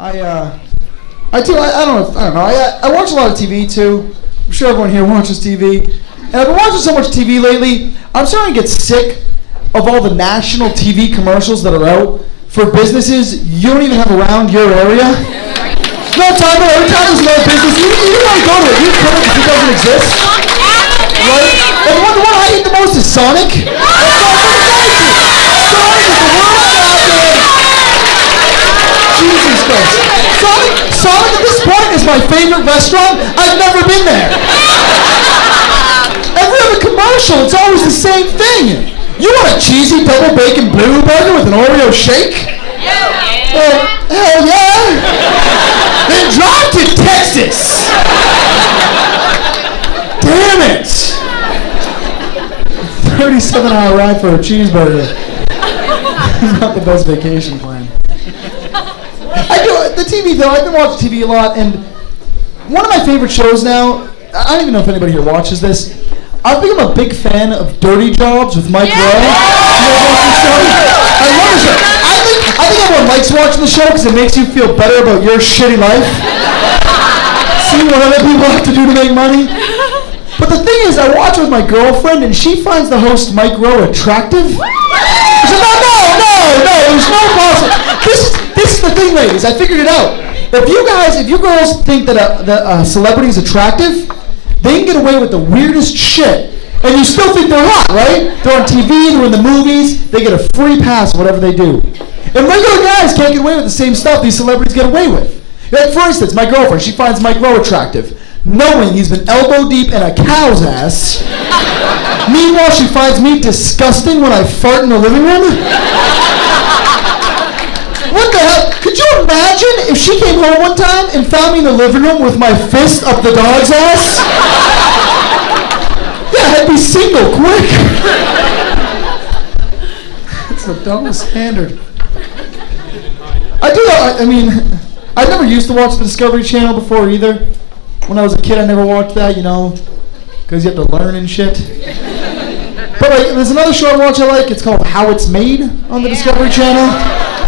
I don't know. I watch a lot of TV too. I'm sure everyone here watches TV. And I've been watching so much TV lately, I'm starting to get sick of all the national TV commercials that are out for businesses you don't even have around your area. No time, every time there's another business, you don't want to go to it. You come because it doesn't exist. Right? And the one I hate the most is Sonic. Sonic is the worst goddamn. Jesus Christ. Sonic at this point is my favorite restaurant. I've never been there. Every other commercial, it's always the same thing. You want a cheesy double bacon blue burger with an Oreo shake? Hell yeah! Then drive to Texas! Damn it! 37-hour ride for a cheeseburger. Not the best vacation plan. The TV though, I've been watching TV a lot, and one of my favorite shows now, I don't even know if anybody here watches this, I've become a big fan of Dirty Jobs with Mike Rowe. You guys watch the show? I love the show. I think everyone likes watching the show because it makes you feel better about your shitty life. See what other people have to do to make money. But the thing is, I watch it with my girlfriend, and she finds the host Mike Rowe attractive. She said, no, there's no possible. This is the thing, ladies. I figured it out. If you girls think that a celebrity is attractive, they can get away with the weirdest shit, and you still think they're hot, right? They're on TV, they're in the movies, they get a free pass, whatever they do. And regular guys can't get away with the same stuff these celebrities get away with. Like, for instance, my girlfriend, she finds Mike Rowe attractive, knowing he's been elbow deep in a cow's ass. Meanwhile, she finds me disgusting when I fart in the living room. What the hell? Could you imagine if she came home one time and found me in the living room with my fist up the dog's ass? Yeah, I'd be single quick. It's the dumbest standard. I never used to watch the Discovery Channel before either. When I was a kid, I never watched that, because you have to learn and shit. But there's another show I watch I like. It's called How It's Made on the Discovery Channel.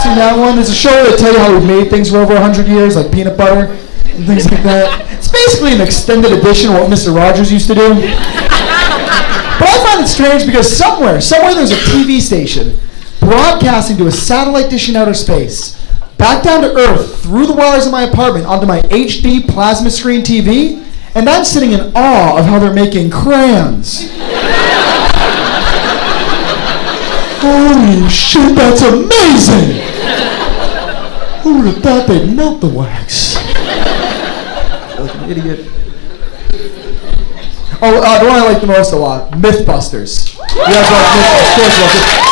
Seen that one? There's a show that tell you how we've made things for over 100 years, like peanut butter and things like that. It's basically an extended edition of what Mr. Rogers used to do. But I find it strange because somewhere there's a TV station broadcasting to a satellite dish in outer space, back down to Earth, through the wires of my apartment, onto my HD plasma screen TV, and I'm sitting in awe of how they're making crayons. Holy shit, that's amazing! Who would have thought they'd melt the wax? Like an idiot. Oh, the one I like the most a lot, Mythbusters. You guys watch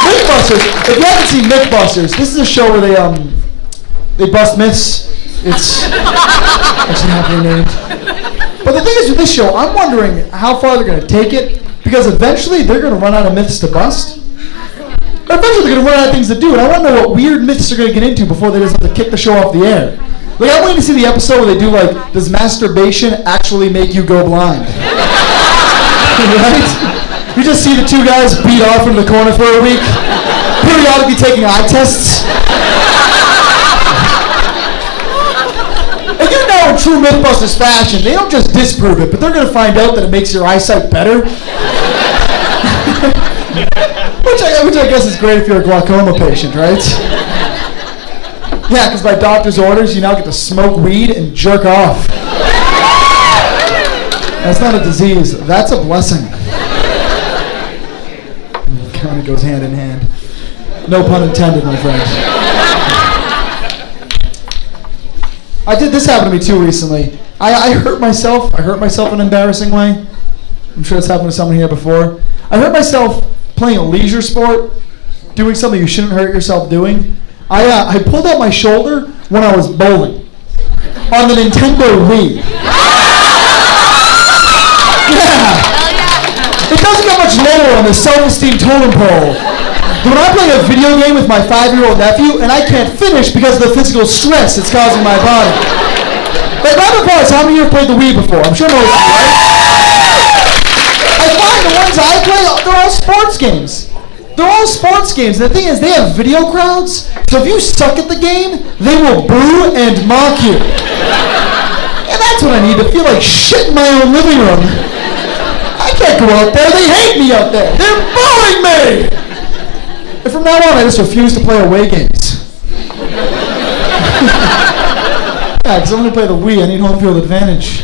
Mythbusters? If you haven't seen Mythbusters, this is a show where they bust myths. It's actually happily named. But the thing is with this show, I'm wondering how far they're going to take it, because eventually they're going to run out of myths to bust. Eventually they're going to run out of things to do, and I want to know what weird myths they're going to get into before they just have to kick the show off the air. Like, I'm waiting to see the episode where they do, does masturbation actually make you go blind? Right? You just see the two guys beat off in the corner for a week, periodically taking eye tests. And in true Mythbusters fashion, they don't just disprove it, but they're going to find out that it makes your eyesight better. Which I guess is great if you're a glaucoma patient, right? Yeah, because by doctor's orders, you now get to smoke weed and jerk off. That's not a disease, that's a blessing. It kind of goes hand in hand. No pun intended, my friend. This happened to me too recently. I hurt myself in an embarrassing way. I'm sure it's happened to someone here before. I hurt myself playing a leisure sport, doing something you shouldn't hurt yourself doing. I pulled out my shoulder when I was bowling on the Nintendo Wii. Yeah. It doesn't get much lower on the self-esteem totem pole than when I play a video game with my 5-year-old nephew and I can't finish because of the physical stress it's causing my body. Like, round of applause, how many of you have played the Wii before? I'm sure most of you, right? I find the ones I play, they're all sports games. they're all sports games. And the thing is, they have video crowds. So if you suck at the game, they will boo and mock you. And that's what I need, to feel like shit in my own living room. I can't go out there. They hate me out there. They're booing me. And from now on, I just refuse to play away games. Yeah, because I'm going to play the Wii. I need home field advantage.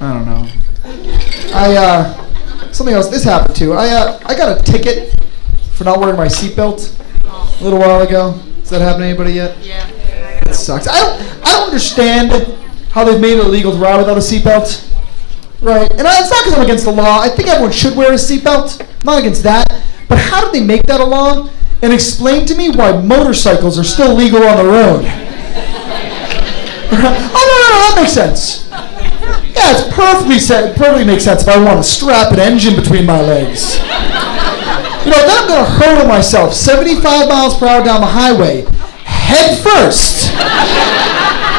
I don't know. Something else. This happened too. I got a ticket for not wearing my seatbelt a little while ago. Has that happened to anybody yet? Yeah. It sucks. I don't understand how they've made it illegal to ride without a seatbelt. Right. And it's not because I'm against the law. I think everyone should wear a seatbelt. I'm not against that. But how did they make that a law? And explain to me why motorcycles are still legal on the road. Oh, no, that makes sense. Yeah, it's perfectly makes sense if I want to strap an engine between my legs. You know, then I'm going to hurtle myself 75 miles per hour down the highway, head first.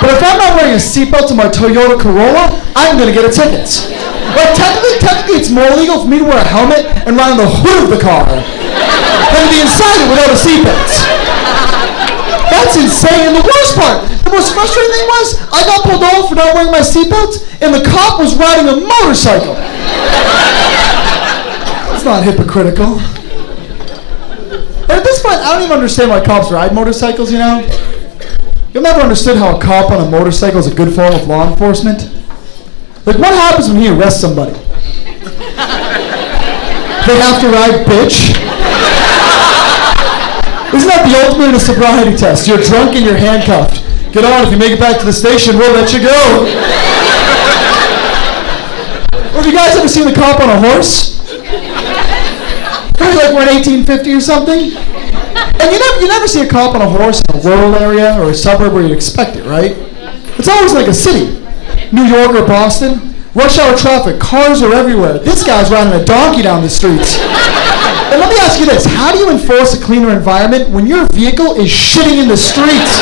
But if I'm not wearing a seatbelt to my Toyota Corolla, I'm going to get a ticket. Like, technically it's more legal for me to wear a helmet and ride on the hood of the car than to be inside it without a seatbelt. That's insane. And the worst part, the most frustrating thing was, I got pulled over for not wearing my seatbelt, and the cop was riding a motorcycle. That's not hypocritical. And at this point, I don't even understand why cops ride motorcycles, you know? You've never understood how a cop on a motorcycle is a good form of law enforcement? Like, what happens when he arrests somebody? They have to ride, bitch? Isn't that the ultimate in a sobriety test? You're drunk and you're handcuffed. Get on, if you make it back to the station, we'll let you go. Or have you guys ever seen the cop on a horse? Probably like we're in 1850 or something. And you never see a cop on a horse in a rural area or a suburb where you'd expect it, right? It's always like a city. New York or Boston. Rush hour traffic, cars are everywhere. This guy's riding a donkey down the streets. And let me ask you this, how do you enforce a cleaner environment when your vehicle is shitting in the streets?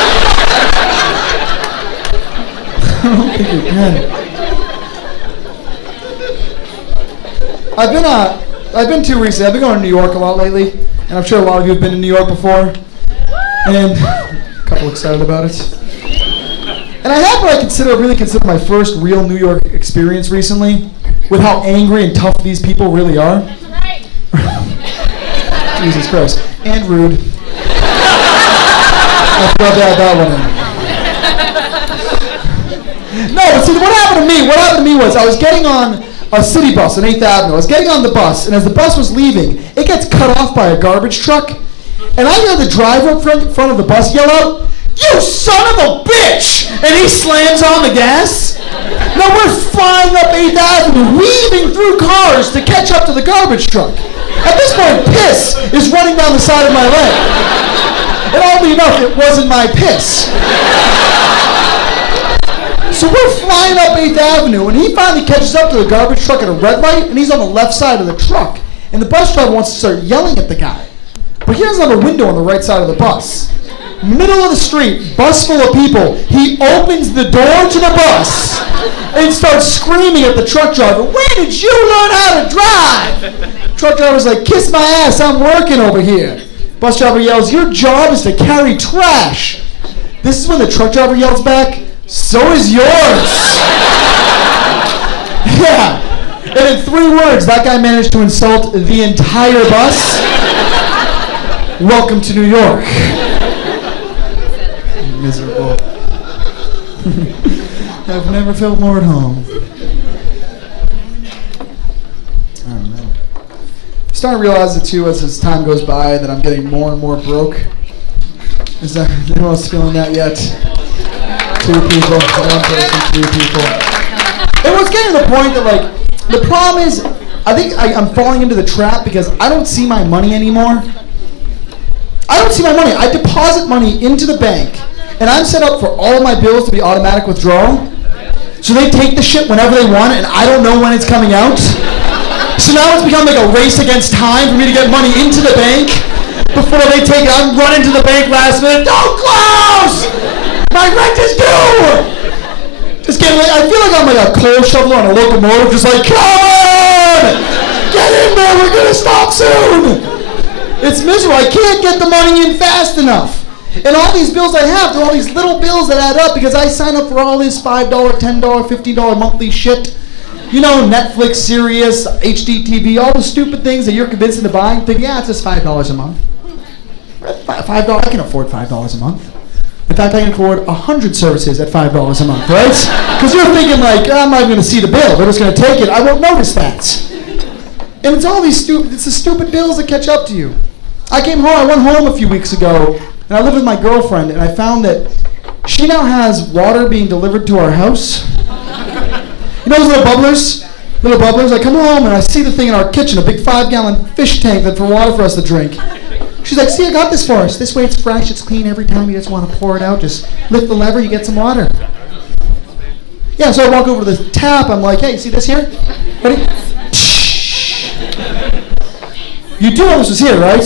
I don't think you can. I've been too recently. I've been going to New York a lot lately, and I'm sure a lot of you have been to New York before. And a couple excited about it. And I have what I really consider my first real New York experience recently, with how angry and tough these people really are. Jesus Christ. And rude. I forgot to add that one in. No, but see, what happened to me was I was getting on a city bus on 8th Avenue. I was getting on the bus, and as the bus was leaving, it gets cut off by a garbage truck. And I hear the driver up front of the bus yell out, "You son of a bitch!" And he slams on the gas. Now we're flying up 8th Avenue, weaving through cars to catch up to the garbage truck. At this point, piss is running down the side of my leg. And oddly enough, it wasn't my piss. So we're flying up 8th Avenue, and he finally catches up to the garbage truck at a red light, and he's on the left side of the truck. And the bus driver wants to start yelling at the guy. But he doesn't have a window on the right side of the bus. Middle of the street, bus full of people. He opens the door to the bus and starts screaming at the truck driver, "Where did you learn how to drive?" Truck driver's like, "Kiss my ass, I'm working over here." Bus driver yells, "Your job is to carry trash." This is when the truck driver yells back, "So is yours." Yeah. And in 3 words, that guy managed to insult the entire bus. Welcome to New York. Miserable. I've never felt more at home. I don't know. I'm starting to realize it too as time goes by that I'm getting more and more broke. Is that anyone else feeling that yet? 2 people, 1 person, 3 people. And what's getting to the point that like the problem is I think I'm falling into the trap because I don't see my money anymore. I don't see my money. I deposit money into the bank. And I'm set up for all of my bills to be automatic withdrawal. So they take the shit whenever they want and I don't know when it's coming out. So now it's become like a race against time for me to get money into the bank before they take it. I'm running to the bank last minute. Don't close! My rent is due! Just kidding. I feel like I'm like a coal shoveler on a locomotive, just like, come on! get in there, we're gonna stop soon. It's miserable. I can't get the money in fast enough. And all these bills I have, they're all these little bills that add up because I sign up for all this $5, $10, $15 monthly shit. You know, Netflix, Sirius, HDTV, all the stupid things that you're convinced into buying. Think, yeah, it's just $5 a month. $5, I can afford $5 a month. In fact, I can afford 100 services at $5 a month, right? Because you're thinking like, I'm not even going to see the bill. They're just going to take it. I won't notice that. And it's all these it's the stupid bills that catch up to you. I went home a few weeks ago, and I lived with my girlfriend, and I found that she now has water being delivered to our house. You know those little bubblers? Little bubblers? I come home, and I see the thing in our kitchen, a big 5-gallon fish tank for water for us to drink. She's like, see, I got this for us. This way it's fresh, it's clean every time. You just want to pour it out. Just lift the lever, you get some water. Yeah, so I walk over to the tap. I'm like, hey, you see this here? Ready? You do know this was here, right?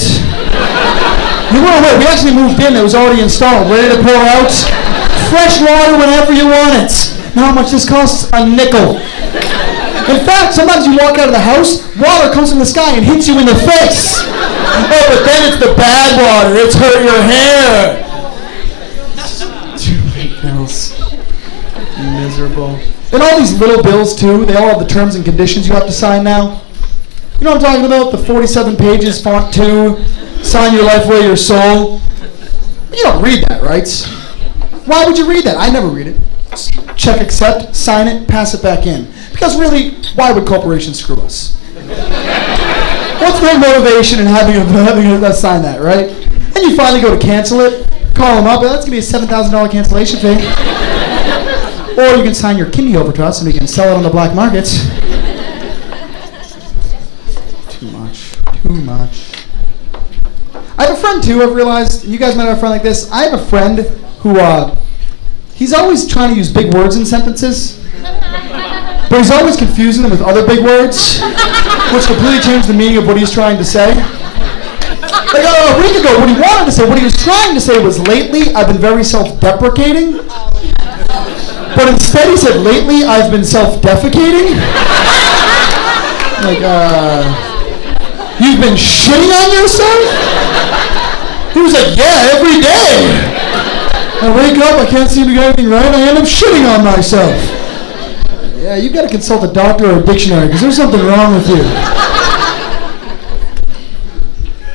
You weren't aware. We actually moved in. It was already installed, ready to pour out. Fresh water whenever you want it. Know how much this costs? A nickel. In fact, sometimes you walk out of the house, water comes from the sky and hits you in the face. Oh, but then it's the bad water. It's hurt your hair. Stupid bills. Miserable. And all these little bills, too, they all have the terms and conditions you have to sign now. You know what I'm talking about? The 47 pages, font 2, sign your life away, your soul. You don't read that, right? Why would you read that? I never read it. Check, accept, sign it, pass it back in. Because really, why would corporations screw us? What's their motivation in having us sign that, right? And you finally go to cancel it, call them up, that's going to be a $7,000 cancellation fee. Or you can sign your kidney over to us and we can sell it on the black market. Too much. I have a friend too, I've realized, you guys might have a friend like this. I have a friend who, he's always trying to use big words in sentences, but he's always confusing them with other big words, which completely change the meaning of what he's trying to say. Like a week ago, what he wanted to say, what he was trying to say was, lately I've been very self-deprecating, but instead he said, lately I've been self-defecating. Like, you've been shitting on yourself? He was like, yeah, every day. I wake up, I can't seem to get anything right, I end up shitting on myself. Yeah, you've got to consult a doctor or a dictionary, because there's something wrong with you.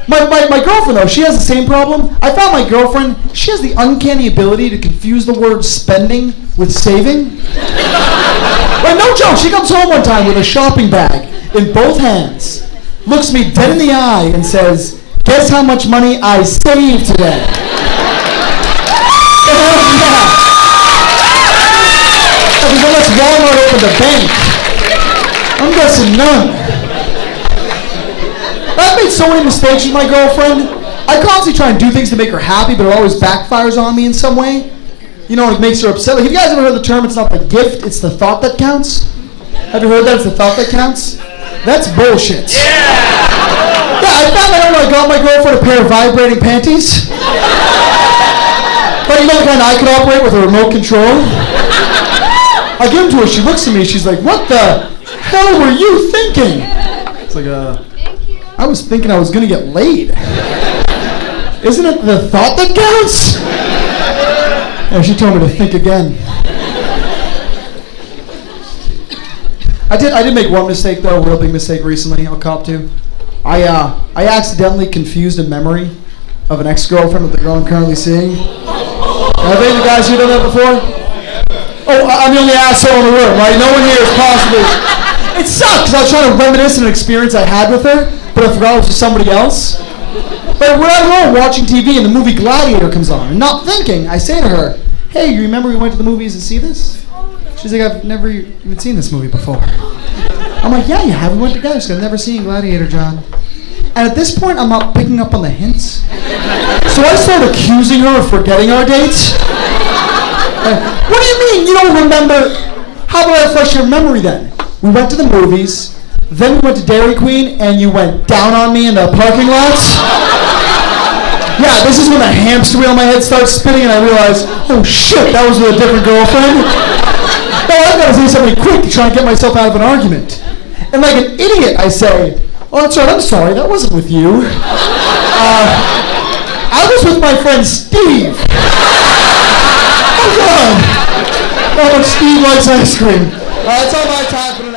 My girlfriend, though, she has the same problem. I found my girlfriend, she has the uncanny ability to confuse the word spending with saving. Like, no joke, she comes home one time with a shopping bag in both hands, looks me dead in the eye and says, guess how much money I saved today? Yeah. Unless Walmart opened a bank, I'm guessing none. I've made so many mistakes with my girlfriend. I constantly try and do things to make her happy, but it always backfires on me in some way. You know, it makes her upset. Like, have you guys ever heard the term, it's not the gift, it's the thought that counts? Have you heard that, it's the thought that counts? That's bullshit. Yeah! Yeah, I found out when I got my girlfriend a pair of vibrating panties. But you know the kind I could operate with a remote control? I give them to her, she looks at me, she's like, what the hell were you thinking? It's like, I was thinking I was gonna get laid. Isn't it the thought that counts? And she told me to think again. I did make one mistake though, a real big mistake recently, I'll cop to. I accidentally confused a memory of an ex-girlfriend with the girl I'm currently seeing. Have any of you guys here done that before? Oh, I'm the only asshole in the room, right? No one here is possibly. It sucks, I was trying to reminisce an experience I had with her, but I forgot it was with somebody else. But we're at home watching TV and the movie Gladiator comes on, and not thinking, I say to her, hey, you remember we went to the movies to see this? She's like, I've never even seen this movie before. I'm like, yeah, you have. We went together. She's like, I've never seen Gladiator, John. And at this point, I'm not picking up on the hints. So I start accusing her of forgetting our dates. What do you mean you don't remember? How about I refresh your memory then? We went to the movies, then we went to Dairy Queen, and you went down on me in the parking lot. Yeah, this is when the hamster wheel in my head starts spinning and I realize, oh shit, that was with a different girlfriend. No, I've got to say something quick to try and get myself out of an argument. And like an idiot, I say, Oh, that's right. I'm sorry. That wasn't with you. I was with my friend Steve. Oh, God. How much Steve likes ice cream. That's all my time for tonight.